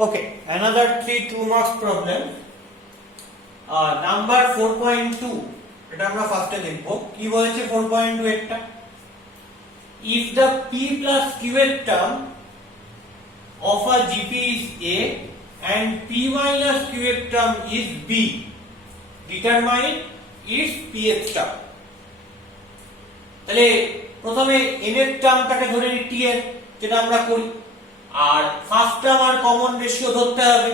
Okay, another 3 2 marks problem. Number 4.2. এটা আমরা ফার্স্টে দেখব কি বলেছে 4.2 একটা if the p plus q term of a gp is a and p minus q term is b, determine its pth term. তাহলে প্রথমে n এর টার্মটাকে ধরে নিই t এর, যেটা আমরা করি, আর ফার্স্ট টার্ম আর কমন রেশিও ধরতে হবে।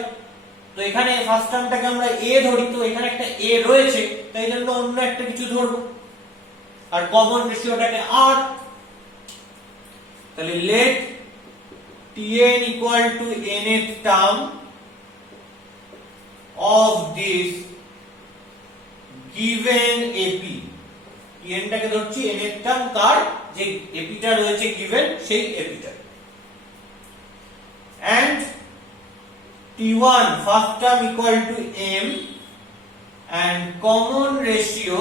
তো এখানে ফার্স্ট টার্মটাকে আমরা a ধরি, তো এখানে একটা a রয়েছে, তাই জন্য অন্য একটা কিছু ধরব, আর কমন রেশিওটাকে r। তাহলে let tn equal to nth term of this given ap, tn টাকে ধরছি nth টার্ম, কার যে ap টা রয়েছে given সেই ap টা, and T1 first term equal to m and common ratio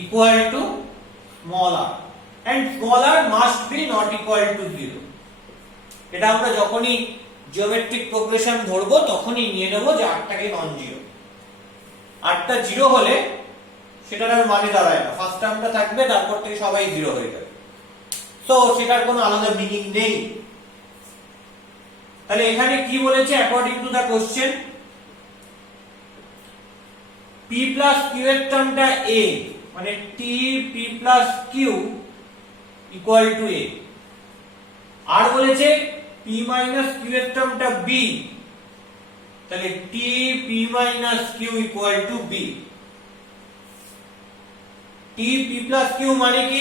equal to small r, and small r must be not equal to 0. এটা আমরা যখনই জিওমেট্রিক প্রোগ্রেশন ধরবো তখনই নিয়ে নেব যে আরটাকে নন জিরো। আরটা জিরো হলে সেটার আর মানে দাঁড়ায় না, ফার্স্ট টার্মটা থাকবে, তারপর থেকে সবাই জিরো হয়ে যাবে, তো সেটার কোনো আলাদা মিনিং নেই। তাহলে এখানে কি বলেছে according to the question, p plus q এর টার্মটা a, মানে t p plus q equal to a, আর বলেছে p minus q এর টার্মটা b, তাহলে t p minus q equal to b। t p plus q মানে কি,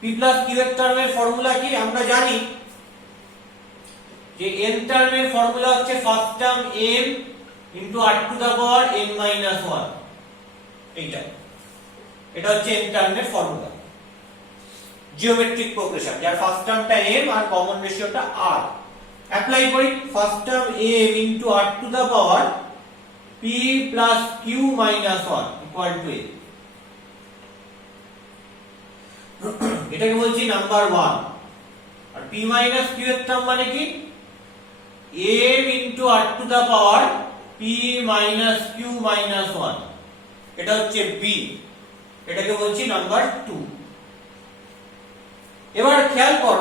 p plus q এর টার্মের formula কি আমরা জানি, যে n টার্মের ফর্মুলা হচ্ছে first term m into r to the power n minus 1, এটা হচ্ছে n টার্মের ফর্মুলা জিওমেট্রিক প্রোগ্রেশন, যার ফার্স্ট টার্মটা m আর কমন রেশিওটা r। অ্যাপ্লাই করি, first term m into r to the power p plus q minus 1 equal to a, এটাকে বলছি number 1। আর p minus q এর টার্ম মানে কি, m into r to the power p minus q minus 1, এটা হচ্ছে b, এটাকে বলছি নাম্বার 2। এবার খেয়াল কর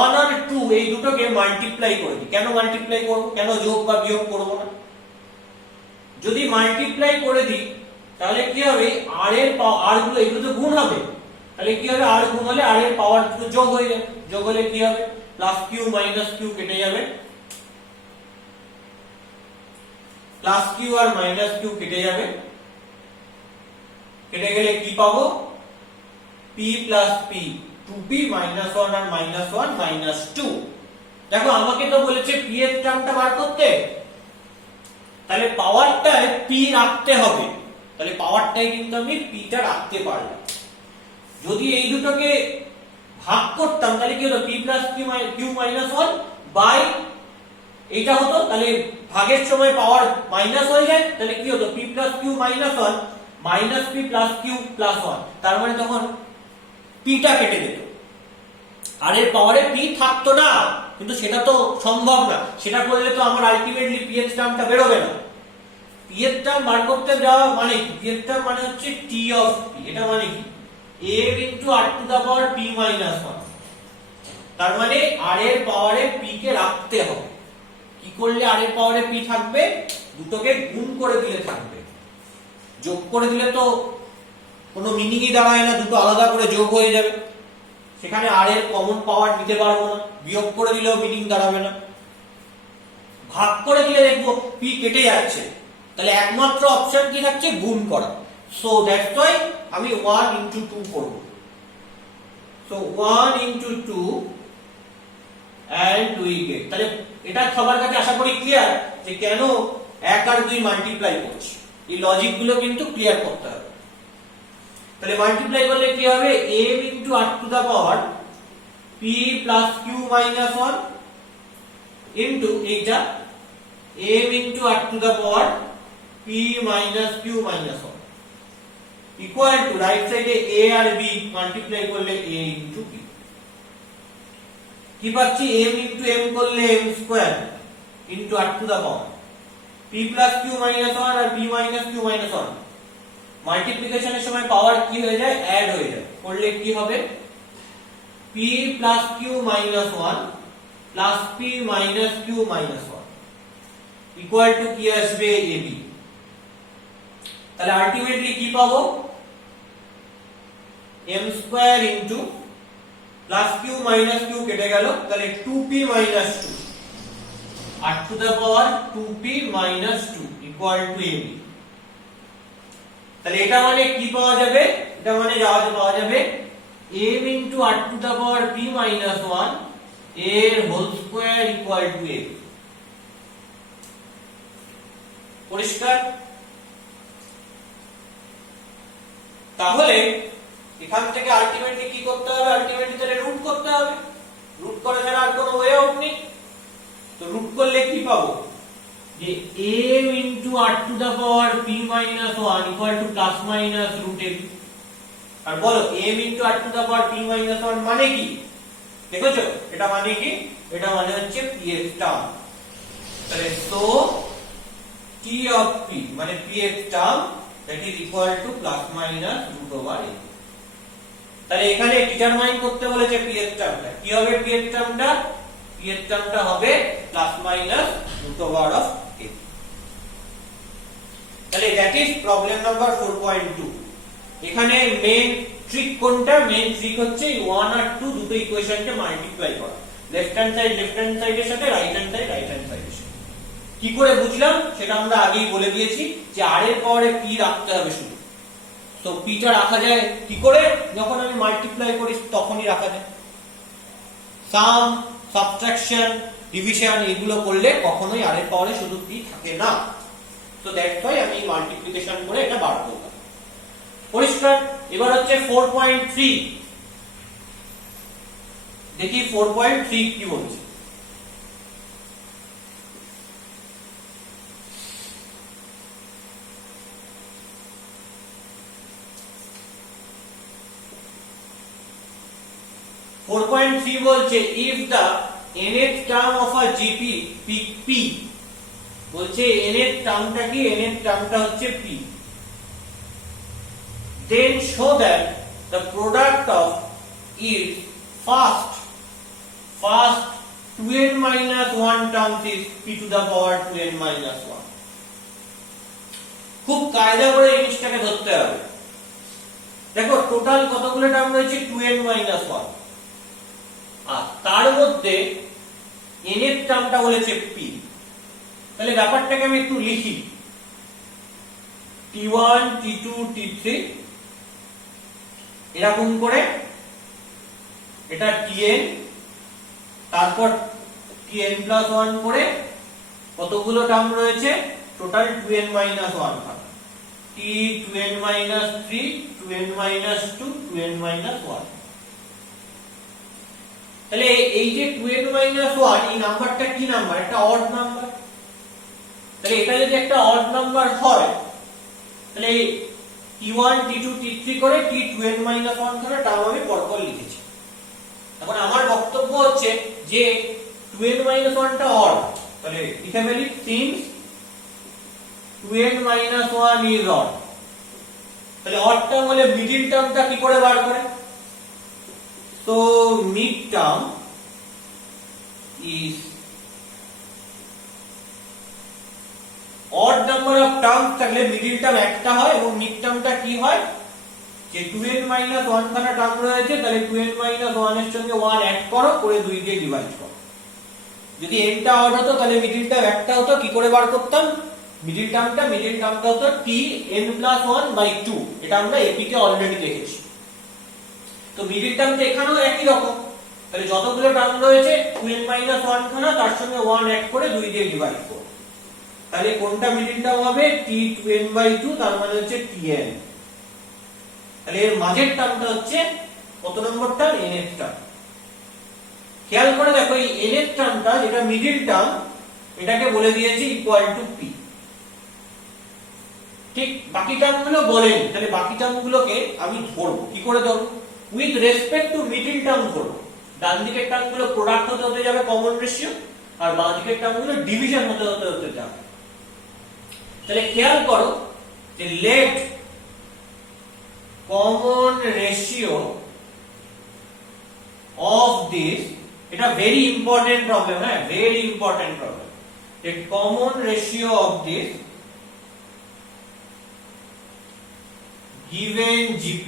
1 আর 2 এই দুটোকে মাল্টিপ্লাই করে দিই। কেন মাল্টিপ্লাই করব, কেন যোগ বা বিয়োগ করব না? যদি মাল্টিপ্লাই করে দিই তাহলে কি হবে, r এর r গুলো এগুলো তো গুণ হবে, তাহলে কি হবে, r গুণ হলে r এর পাওয়ার দুটো যোগ হয়ে যাবে, যোগ হলে কি হবে, প্লাস q মাইনাস q কেটে যাবে, প্লাস q আর মাইনাস q কেটে যাবে, কেটে গেলে কি পাবো, p plus p, 2p minus 1 আর মাইনাস 1 মাইনাস 2। দেখো আমাকে তো বলেছে p এর টার্মটা বার করতে, তাহলে পাওয়ারটায় p রাখতে হবে, তাহলে পাওয়ারটাই কিন্তু আমি p টা রাখতে পারলাম। যদি এই দুটোকে ভাগ করতাম তাহলে কি হলো, p plus q minus 1 by এইটা হতো, তাহলে ভাগের সময় পাওয়ার মাইনাস হয়ে যায়, তাহলে কি হতো, p plus q minus 1 minus p plus q plus 1, তার মানে তখন p টা কেটে যেত, আর এর পাওয়ারে p থাকতো না, কিন্তু সেটা তো সম্ভব না, সেটা করলে তো আমার আলটিমেটলি p এর টার্মটা বের হবে না। p এর টার্ম বার করতে যাওয়া মানে কি, p এর টার্ম মানে হচ্ছে t অফ p, এটা মানে কি m into r to the power p minus 1, তার মানে r এর পাওয়ারে p কে রাখতে হবে। কি করলে r এর পাওয়ারে p থাকবে, দুটোকে গুণ করে দিলে থাকবে, যোগ করে দিলে তো কোনো মিনিংই দাঁড়ায় না, দুটো আলাদা করে যোগ হয়ে যাবে, সেখানে r এর কমন পাওয়ার নিতে পারবো না, বিয়োগ করে দিলেও মিনিং দাঁড়াবে না, ভাগ করে দিলে দেখবো p কেটে যাচ্ছে, তাহলে একমাত্র অপশন কি থাকছে, গুণ করা। সো দ্যাটস ওয়াই আমি 1 into 2 করব। So 1 into 2 and we get, তাহলে এটা সবার কাছে আশা করি ক্লিয়ার যে কেন 1 আর 2 মাল্টিপ্লাই করছি, এই লজিক গুলো কিন্তু ক্লিয়ার করতে হবে। তাহলে মাল্টিপ্লাই করলে কি হবে, m into r to the power p plus q minus 1 into এইটা m into r to the power p minus q minus 1 equal to right side এ a আর b মাল্টিপ্লাই করলে a into b। কি পাচ্ছি m into m করলে m square into r to the power p plus q minus 1 আর p minus q minus 1 মাল্টিপ্লিকেশনের সময় power কি হয়ে যায় অ্যাড হয়ে যায় করলে কি হবে p plus q minus 1 plus p minus q minus 1 equal to কি আসবে ab তাহলে আলটিমেটলি কি পাবো m square into plus q minus q কেটে গেল তাহলে 2p minus 2 r to the power 2p minus 2 equal to ab তাহলে এটা মানে কি পাওয়া যাবে এটা মানে পাওয়া যাবে m into r to the power p minus 1 এর whole square equal to ab পরিষ্কার তাহলে এখান থেকে আলটিমেটলি কি করতে হবে আলটিমেটলি তাহলে রুট করতে হবে রুট করা ছাড়া আর কোনো ওয়ে আউট নেই তো রুট করলে কি পাবো যে m into r to the power p minus 1 equal to plus minus root ab আর বলো m into r to the power p minus 1 মানে কি দেখছো এটা মানে কি এটা মানে হচ্ছে px টার্ম তাহলে so t of p মানে px term that is equal to plus minus root over a তাহলে এখানে ডিটারমাইন করতে বলেছে px টার্মটা কি হবে px টার্মটা হবে plus minus root over of a তাহলে that is problem number 4.2 এখানে মেইন ট্রিক কোনটা মেইন ট্রিক হচ্ছে 1 আর 2 দুটো ইকুয়েশনকে মাল্টিপ্লাই করা লেফট হ্যান্ড সাইডের সাথে রাইট হ্যান্ড সাইডের সাথে কি করে বুঝলাম সেটা আমরা আগেই বলে দিয়েছি যে r এর পাওয়ারে p রাখতে হবে শুধু তো p টা রাখা যায় কি করে যখন আমি মাল্টিপ্লাই করি তখনই রাখা যায় সাম সাবট্রাকশন ডিভিশন এগুলো করলে কখনোই r এর পাওয়ারে শুধু p থাকে না তো দ্যাটস হোয়াই আমি মাল্টিপ্লিকেশন করে এটা বার করলাম পরিষ্কার এবার হচ্ছে 4.3 দেখি 4.3 কি বলছে বলছে if the nth term of a gp p বলছে nth টার্মটা কি nth টার্মটা হচ্ছে p then show that the product of its first 2n minus 1 terms is p to the power 2n minus 1 খুব কায়দা করে এই জিনিসটাকে ধরতে হবে দেখো টোটাল কতগুলো টার্ম রয়েছে 2n minus 1 আর তার মধ্যে n এর টার্মটা বলেছে p তাহলে ব্যাপারটাকে আমি একটু লিখি t1 t2 t3 এরকম করে এটা tn তারপর tn plus 1 করে কতগুলো টার্ম রয়েছে টোটাল 2n minus 1 থাকে t 2n minus 3 2n minus 2 2n minus 1 তাহলে এই যে 2n minus 1 এই নাম্বারটা কি নাম্বার একটা অড নাম্বার তাহলে এটা যদি একটা অড নাম্বার হয় তাহলে t1 t2 t3 করে t 2n minus 1 ধরে টার্ম আমি পরপর লিখেছি এখন আমার বক্তব্য হচ্ছে যে 2n minus 1 টা অড তাহলে লিখে ফেলি since 2n minus 1 is odd তাহলে অড টার্ম হলে মিডল টার্মটা কি করে বার করে so mid term is odd number of terms থাকলে মিডল টার্ম একটা হয় এবং মিড টার্মটা কি হয় যে 2n 1 খানা টার্ম রয়েছে তাহলে 2n 1 এর সঙ্গে 1 অ্যাড করো করে 2 দিয়ে ডিভাইড করো যদি n টা অড হতো তাহলে মিডল টার্ম একটা হতো কি করে বার করতাম মিডল টার্মটা হতো tn + 1/2 এটা আমরা এপি কে অলরেডি দেখেছি তো মিডল টার্ম তো এখানেও একই রকম তাহলে যতগুলো টার্ম রয়েছে 2n 1 খানা তার সঙ্গে 1 অ্যাড করে 2 দিয়ে ডিভাইড করো তাহলে কোনটা মিডল টার্ম হবে t 2n/2 তার মানে হচ্ছে tn তাহলে এর মাঝের টার্মটা হচ্ছে কত নম্বর টার্ম nth টার্ম খেয়াল করে দেখো এই nth টার্মটা যেটা মিডল টার্ম এটাকে বলে দিয়েছি ইকুয়াল টু p ঠিক বাকি টার্মগুলো বলেনি তাহলে বাকি টার্মগুলোকে আমি ধরব কি করে ধরব with respect to middle term ধরব ডান দিকের টার্মগুলো প্রোডাক্ট হতে হতে যাবে কমন রেশিও, আর বাঁ দিকের টার্মগুলো ডিভিশন হতে হতে হতে যাবে। তাহলে খেয়াল করো যে let common ratio of this, এটা ভেরি ইম্পর্টেন্ট প্রবলেম, হ্যাঁ very important problem. Let common ratio of this given GP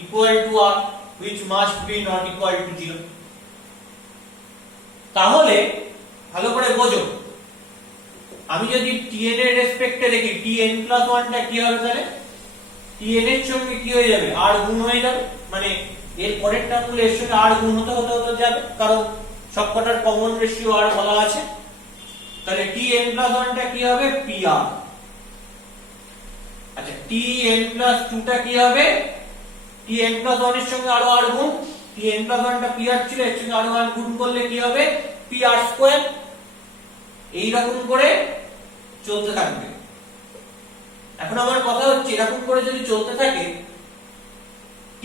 equal to R which must be not equal to 0। তাহলে ভালো করে বোঝো, আমি যদি Tn এর রেসপেক্টে লিখি Tn plus 1 টা কি হবে, তাহলে Tn এর সঙ্গে কি হয়ে যাবে, R গুণ হয়ে যাবে, মানে এর পরের টার্মগুলো এর সঙ্গে R গুণ হতে হতে হতে যাবে, কারণ সবকটার কমন রেশিও R বলা আছে। তাহলে Tn plus 1 টা কি হবে, PR। আচ্ছা Tn plus 2 টা কি হবে, Tn plus 1 এর সঙ্গে আরো R গুণ, Tn plus 1 টা PR ছিল, এর সঙ্গে আরো R গুণ করলে কি হবে, PR স্কয়ার। এই রকম করে চলতে থাকবে। এখন আমার কথা হচ্ছে এরকম করে যদি চলতে থাকে, T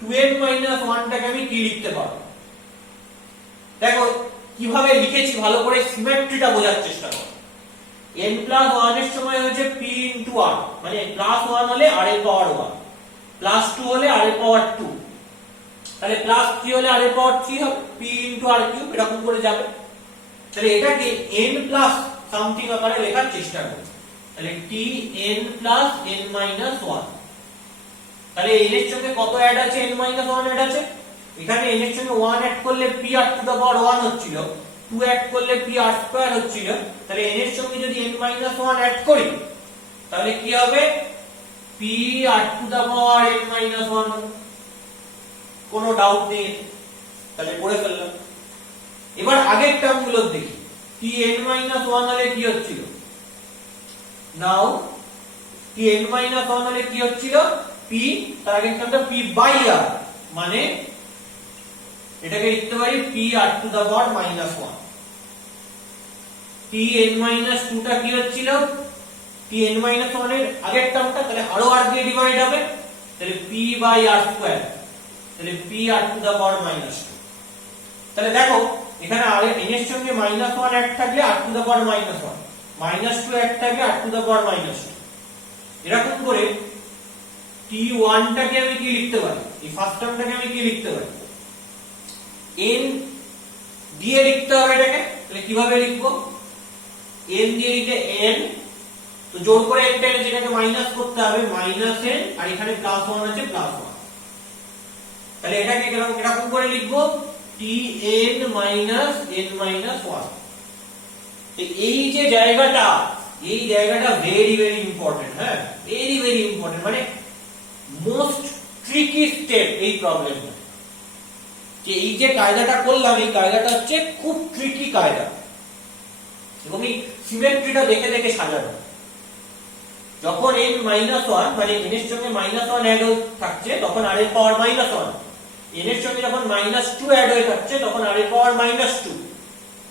2n minus 1 টাকে আমি কি লিখতে পারবো, দেখো কিভাবে লিখেছি, ভালো করে সিমেট্রিটা বোঝার চেষ্টা করো। n plus 1 এর সময় হচ্ছে p into r, মানে প্লাস 1 হলে r এর পাওয়ার 1, প্লাস 2 হলে r এর পাওয়ার 2, তাহলে প্লাস 3 হলে r এর পাওয়ার 3 হবে, p into r কিউব এরকম করে যাবে। তাহলে এটাকে n প্লাস সামথিং আকারে লেখার চেষ্টা করো। তাহলে t n plus n minus 1, তাহলে n এর সঙ্গে কত অ্যাড আছে, n minus 1 অ্যাড আছে, এখানে n এর সঙ্গে 1 অ্যাড করলে p r to the power 1 হচ্ছিল, 2 অ্যাড করলে p r স্কয়ার হচ্ছিল। তাহলে n এর সঙ্গে যদি n minus 1 অ্যাড করি তাহলে কি হবে, p r to the power n minus 1, কোনো ডাউট নেই, তাহলে করে ফেললাম। এবার আগের টার্মগুলো দেখি, t n minus 1 হলে কি হচ্ছিল, নাও t n minus 1 হলে কি হচ্ছিল, p তার আগের টার্মটা p by r, মানে এটাকে লিখতে পারি p r to the power minus 1। t n minus 2 টা কি হচ্ছিল, t n minus 1 এর আগের টার্মটা, তাহলে আরো r দিয়ে ডিভাইড হবে, তাহলে p by r স্কয়ার, তাহলে p r to the power minus 2। তাহলে দেখো এখানে r n এর সঙ্গে minus 1 অ্যাড থাকলে r to the power minus 1, minus 2 add থাকলে r to the power minus 2। এরকম করে t1 টাকে আমি কি লিখতে পারি, এই ফার্স্ট টার্মটাকে আমি কি লিখতে পারি, n দিয়ে লিখতে হবে এটাকে। তাহলে কিভাবে লিখবো, n দিয়ে লিখে n, তো জোর করে n টা এনেছি, এটাকে মাইনাস করতে হবে, মাইনাস n, আর এখানে প্লাস 1 আছে, প্লাস 1। তাহলে এটাকে এরকম করে লিখবো tn minus n minus 1। এই যে জায়গাটা, এই জায়গাটা ভেরি ভেরি ইম্পর্টেন্ট, হ্যাঁ ভেরি ভেরি ইম্পর্টেন্ট, মানে মোস্ট ট্রিকি স্টেপ এই প্রবলেমটা। যে এই যে কায়দাটা করলাম, এই কায়দাটা হচ্ছে খুব ট্রিকি কায়দা, এবং এই সিমেট্রিটা দেখে দেখে সাজানো। যখন n minus 1, মানে n এর সঙ্গে minus 1 অ্যাড থাকছে তখন r এর পাওয়ার minus 1, n এর সঙ্গে যখন minus 2 অ্যাড হয়ে থাকছে তখন r এর পাওয়ার minus 2।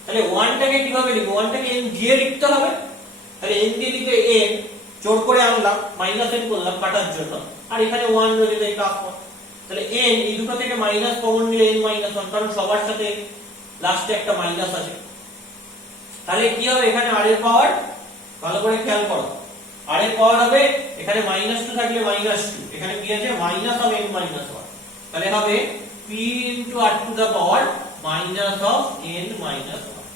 তাহলে 1 টাকে কিভাবে লিখবো, 1 টাকে n দিয়ে লিখতে হবে, তাহলে n দিয়ে লিখে n জোর করে আনলাম, মাইনাস n করলাম কাটার জন্য, আর এখানে 1 রয়ে যায় প্লাস 1। তাহলে n এই দুটো থেকে মাইনাস কমন নিলে n minus 1, কারণ সবার সাথে লাস্টে একটা মাইনাস আছে। তাহলে কি হবে, এখানে r এর পাওয়ার, ভালো করে খেয়াল করো, r এর পাওয়ার হবে, এখানে -2 থাকলে -2, এখানে কি আছে মাইনাস অফ n minus 1, তাহলে হবে p into r to the power minus of n minus 1।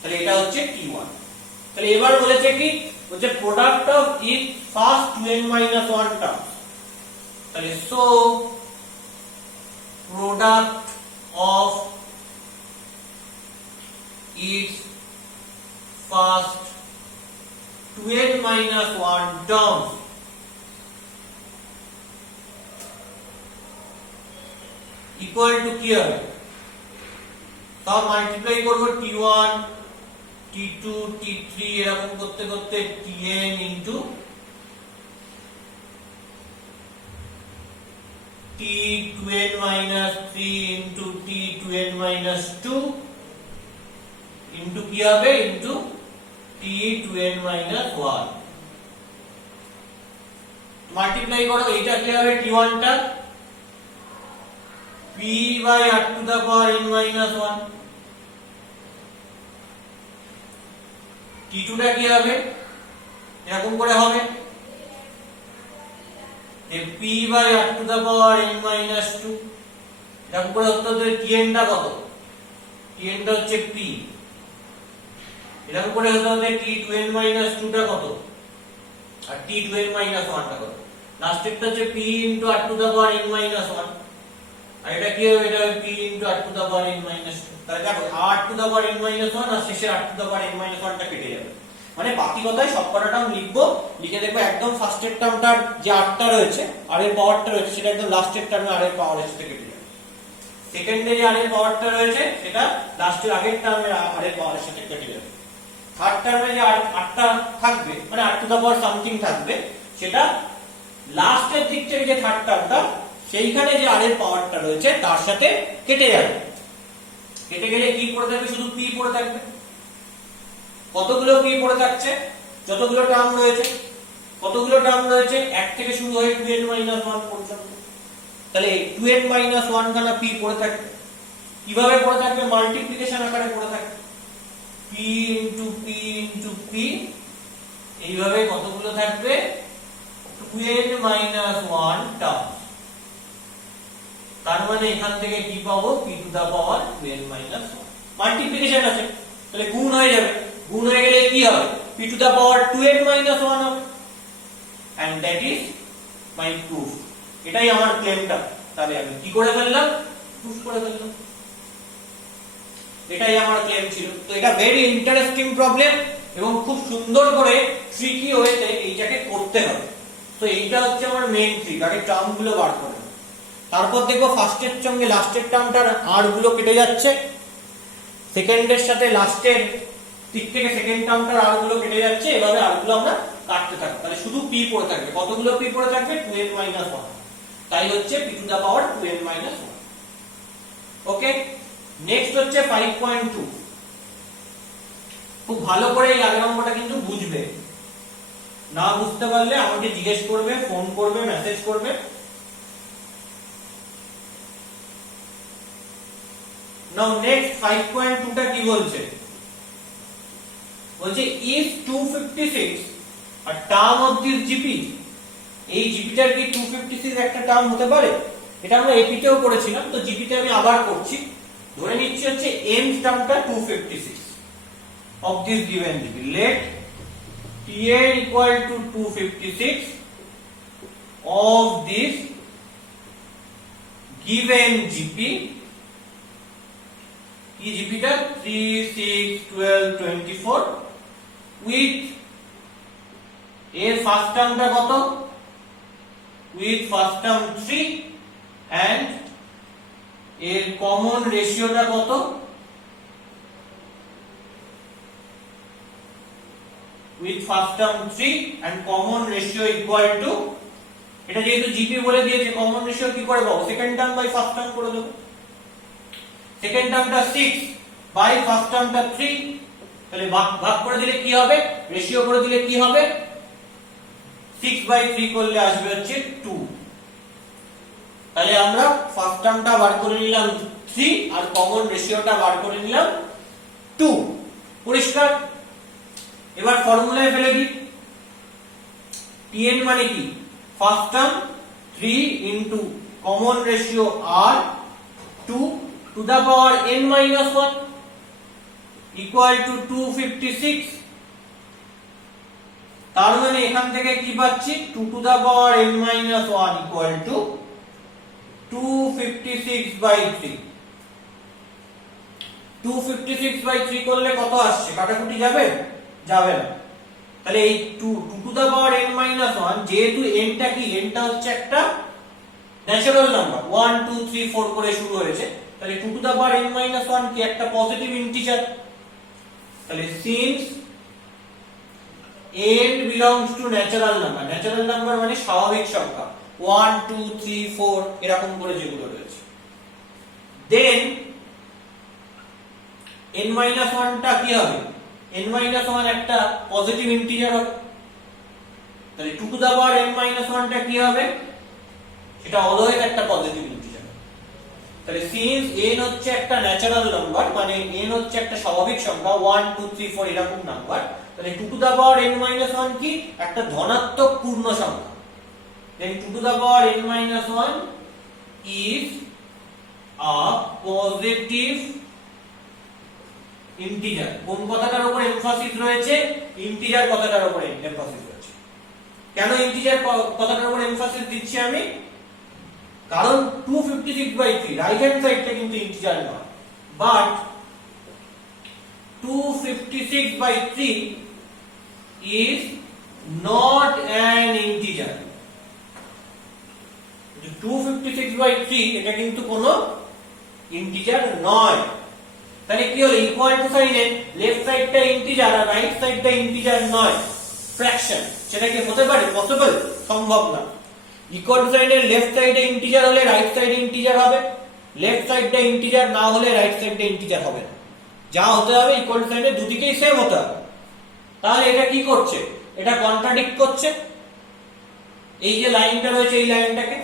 তাহলে এটা হচ্ছে t1। তাহলে এবার বলেছে কি, হচ্ছে product of each first 2n minus 1 terms. তাহলে so product of each first 2n minus 1 terms equal to কি হবে, সব মাল্টিপ্লাই করব t1 t2 t3 এরকম করতে করতে tn into t2n minus 3 into t2n minus 2 into কি হবে, into t2n minus 1। মাল্টিপ্লাই করো, এইটা কি হবে t1 টা p by r to the power n minus 1, t2 টা কি হবে এরকম করে হবে যে p by r to the power n minus 2, এরকম করে হতে হতে tn টা কত, tn টা হচ্ছে p, এরকম করে হতে হতে t2n মাইনাস 2 টা কত আর t2n মাইনাস 1 টা কত, লাস্টেরটা হচ্ছে p into r to the power n minus 1, আর এটা কি হবে, এটা হবে p into r to the power n minus 2। তাহলে দেখো r to the power n minus 1 আর শেষে r to the power n minus 1 টা কেটে যাবে, মানে বাকি কথাই সব কটা টার্ম লিখবো, লিখে দেখবো একদম ফার্স্টের টার্মটার যে r টা রয়েছে, r এর পাওয়ারটা রয়েছে সেটা একদম লাস্টের টার্মে r এর পাওয়ারের সাথে কেটে যাবে, সেকেন্ডে যে r এর পাওয়ারটা রয়েছে সেটা লাস্টের আগের টার্মে r এর পাওয়ারের সাথে কেটে যাবে, থার্ড টার্মে যে r টা থাকবে মানে r to the power something থাকবে, সেটা লাস্টের দিক থেকে যে থার্ড টার্মটা সেইখানে যে r এর পাওয়ারটা রয়েছে তার সাথে কেটে যাবে, কেটে গেলে কি পড়ে থাকবে, শুধু p পড়ে থাকবে। কতগুলো p পড়ে থাকছে, যতগুলো টার্ম রয়েছে, কতগুলো টার্ম রয়েছে 1 থেকে শুরু হয়ে 2n 1 পর্যন্ত, তাহলে 2n 1 খানা p পড়ে থাকবে। কিভাবে পড়ে থাকবে, মাল্টিপ্লিকেশন আকারে পড়ে থাকবে, p into p into p, এইভাবে কতগুলো থাকবে 2n 1 টার্ম, তার মানে এখান থেকে কি পাবো, p to the power 2n 1, multiplication আছে তাহলে গুণ হয়ে যাবে, গুণ হয়ে গেলে কি হবে, p to the power 2n 1 হবে, and that is my proof। এটাই আমার ক্লেমটা, তাহলে আমি কি করে ফেললাম, প্রুফ করে ফেললাম, এটাই আমার ক্লেম ছিল। তো এটা ভেরি ইন্টারেস্টিং প্রবলেম এবং খুব সুন্দর করে ট্রিকি ওয়েতে এইটাকে করতে হবে। তো এইটা হচ্ছে আমার মেইন ট্রিক, আগে টার্ম গুলো বার করে, তারপর দেখবো ফার্স্টের সঙ্গে লাস্টের টার্মটার আর গুলো কেটে যাচ্ছে, সেকেন্ডের সাথে লাস্টের দিক থেকে সেকেন্ড টার্মটার আর গুলো কেটে যাচ্ছে, এভাবে আর গুলো আমরা কাটতে থাকবো, তাহলে শুধু p পড়ে থাকবে, কতগুলো p পড়ে থাকবে 2n 1, তাই হচ্ছে p to the power 2n 1। Okay, next হচ্ছে 5.2, খুব ভালো করে এই আগের অঙ্কটা কিন্তু বুঝবে, না বুঝতে পারলে আমাকে জিজ্ঞেস করবে, ফোন করবে, মেসেজ করবে। নাও নেক্সট 5.2 টা কি বলছে, বলছে if 256 a term of this GP, এই জিপিটার কি 256 একটা টার্ম হতে পারে, এটা আমরা এপিতেও করেছিলাম, তো জিপিতে আমি আবার করছি, ধরে নিচ্ছি হচ্ছে n টার্মটা 256 of this given GP, let Tn equal to 256 of this given GP, কি জিপিটা 3 6 12 24, with এর ফার্স্ট টার্মটা কত, with ফার্স্ট টার্ম 3 and এর কমন রেশিওটা কত, with first term 3 and common ratio equal to, এটা যেহেতু জিপি বলে দিয়েছে কমন রেশিও কি করে পাবো, second term by first term করে দেবো, সেকেন্ড টার্মটা 6 বাই ফার্স্ট টার্মটা 3, তাহলে ভাগ করে দিলে কি হবে, রেশিও করে দিলে কি হবে, 6/3 করলে আসবে হচ্ছে 2, তাহলে আমরা ফার্স্ট টার্মটা বার করে নিলাম 3 আর কমন রেশিওটা বার করে নিলাম 2, পরিষ্কার। এবার ফর্মুলায় ফেলে দিই, tn মানে কি, first term 3 into common ratio r 2 to the power n minus 1 equal to 256, তার মানে এখান থেকে কি পাচ্ছি 2 to the power n minus 1 equal to 256/3, 256/3 করলে কত আসছে, কাটাকুটি যাবে, যাবে না, তাহলে এই 2 to the power n minus 1, যেহেতু n টা কি, n টা হচ্ছে একটা ন্যাচারাল নাম্বার, 1 2 3 4 করে শুরু হয়েছে, তাহলে 2 to the power n minus 1 কি একটা পজিটিভ ইন্টিজার, তাহলে since n belongs to natural number, natural number মানে স্বাভাবিক সংখ্যা 1 2 3 4 এরকম করে যেগুলো রয়েছে, দেন n minus 1 টা কি হবে, n minus 1 একটা পজিটিভ ইন্টিজার হবে, তাহলে 2 to the power n minus 1 টা কি হবে, সেটা অলওয়েজ একটা পজিটিভ ইন্টিজার। তাহলে সিন্স n হচ্ছে একটা ন্যাচারাল নাম্বার, মানে n হচ্ছে একটা স্বাভাবিক সংখ্যা 1 2 3 4 এরকম নাম্বার, তাহলে 2 to the power n minus 1 কি একটা ধনাত্মক পূর্ণ সংখ্যা। then 2 to the power n minus 1 is a positive integer। কোন কথাটার উপর এমফাসিস রয়েছে, ইন্টিজার কথাটার উপর এমফাসিস রয়েছে। কেন ইন্টিজার কথাটার উপর এমফাসিস দিচ্ছি আমি, কারণ 256/3 রাইট হ্যান্ড সাইডটা কিন্তু ইন্টিজার নয়, but 256/3 is not an integer। 256/3 এটা কিন্তু কোনো ইন্টিজার নয়। তাহলে কি হলো, ইকুয়াল টু সাইনে লেফট সাইডটা ইন্টিজার আর রাইট সাইডটা ইন্টিজার নয়, ফ্র্যাকশন। সেটা কি হতে পারে? পসিবল? সম্ভব না। ইকুয়াল টু সাইনের লেফট সাইডে ইন্টিজার হলে রাইট সাইডে ইন্টিজার হবে, লেফট সাইডটা ইন্টিজার না হলে রাইট সাইডটা ইন্টিজার হবে না। যা হতে হবে ইকুয়াল টু সাইনে দুদিকেই সেম হতে হবে। তাহলে এটা কি করছে, এটা কন্ট্রাডিক্ট করছে এই যে লাইনটা রয়েছে, এই লাইনটাকে,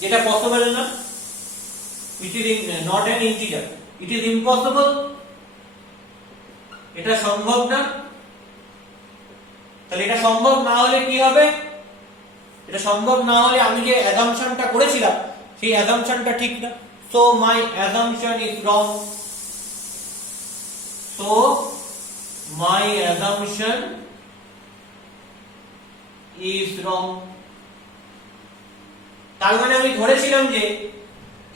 যেটা পসিবল না। It is not an integer, it is impossible, এটা সম্ভব না। তাহলে এটা সম্ভব না হলে কি হবে, এটা সম্ভব না হলে আমি যে অ্যাজাম্পশনটা করেছিলাম সেই অ্যাজাম্পশনটা ঠিক না। So my assumption is wrong, so my assumption is wrong. তার মানে আমি ধরেছিলাম যে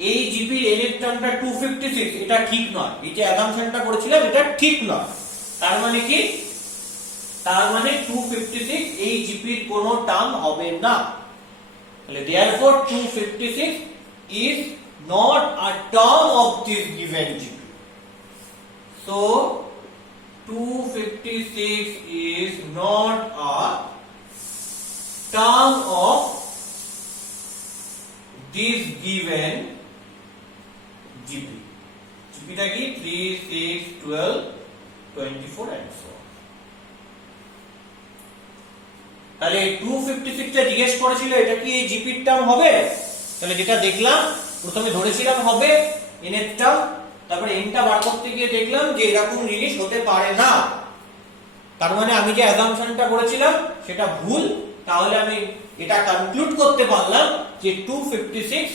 এই জিপির n এর টার্মটা 256, এটা ঠিক নয়। এই যে অ্যাজাম্পশনটা করেছিলাম এটা ঠিক নয়। তার মানে কি, তার মানে 256 এই জিপির কোনো টার্ম হবে না। তাহলে therefore 256 is not a term of this given GP. So 256 is not a term of this given GP. GP টা কি 3 6 12 24 and so on। তাহলে 256 টা জিজ্ঞেস করেছিল এটা কি এই জিপির টার্ম হবে। তাহলে যেটা দেখলাম, প্রথমে ধরেছিলাম হবে n এর টার্ম, তারপরে n টা বার করতে গিয়ে দেখলাম যে এরকম জিনিস হতে পারে না। তার মানে আমি যে অ্যাজাম্পশনটা করেছিলাম সেটা ভুল। তাহলে আমি এটা কনক্লুড করতে পারলাম যে 256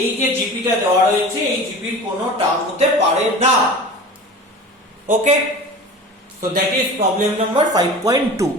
এই যে জিপিটা দেওয়া রয়েছে এই জিপির কোনো টার্ম হতে পারে না। Okay, so that is problem number 5.2।